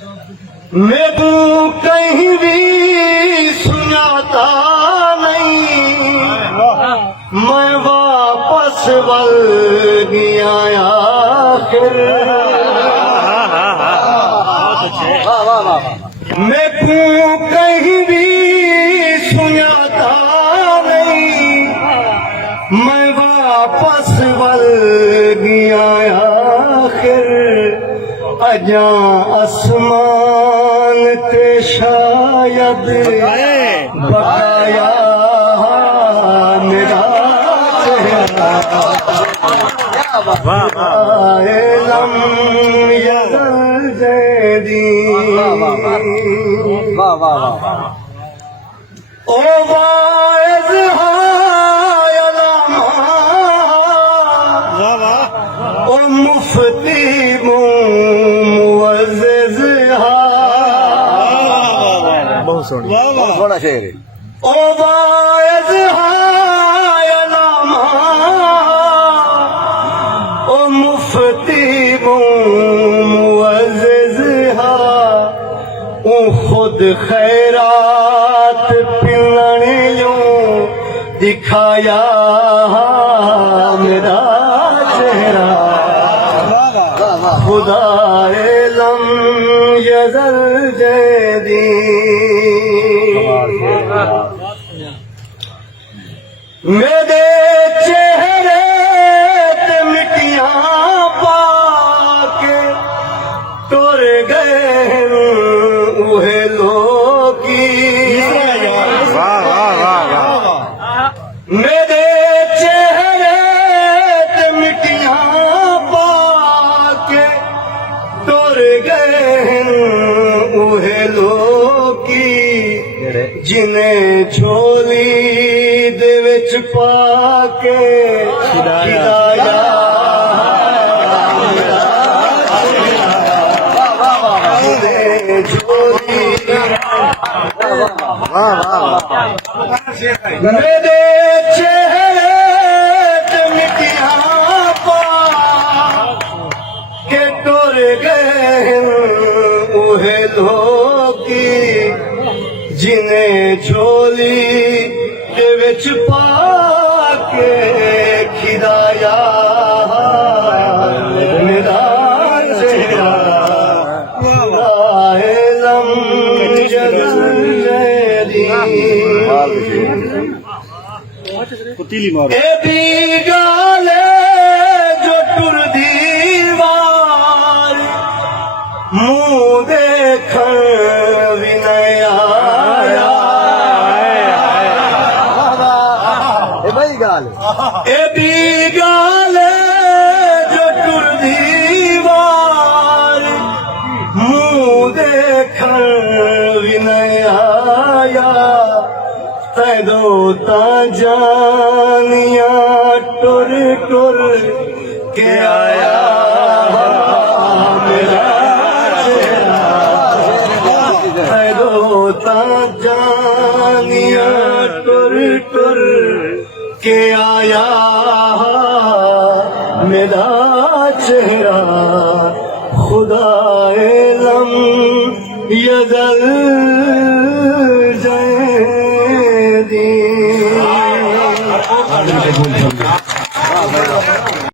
मैं तू कहीं भी सुनाता नहीं, मैं वापस वल गया आखिर। मैं तू कहीं भी सुनाता नहीं, मैं वापस वल गया आखिर। अजा आसमान ते शायद बकाया मेरा चेहरा। लम यज़ल जैदी ओ वाइज़ हाय अलामा ओ मुफ्ती मुअज़्ज़िज़ हा। बहुत सोना शेर है। ओ वाइज़ हाय अलामा ओ मुफ्ती मुअज़्ज़िज़ हा। ओ खुद खैरात पिलने यूं दिखाया मेरा चेहरा। खुदाए लम यज़ल जैदी मेरे चेहरे ते मिट्टियां पाके तुर गए उहे लोगी। मेरे चेहरे ते मिट्टियां पाके तुर गए उहे लोगी। जिन्हें झोली दे विच पाके खिलाया जिन्हें झोली मेरे चेहरे ते मिट्टियां पाके तुर गए उहे लोगी। जिन्हें झोली दे विच पाके खिलाया मेरा चेहरा। खुदाए लम यज़ल जैदी ए भी गाले जो टुर दीवार मुंह देखण भी नहीं आया। ए भी गाले जो टुर दीवार मुंह देखण भी नहीं आया। तैदो ता जानिया टुर टुर के आया मेरा चेहरा। तैदो ता जानिया टुर टुर के आया मेरा चेहरा। खुदाए लम यज़ल जैदी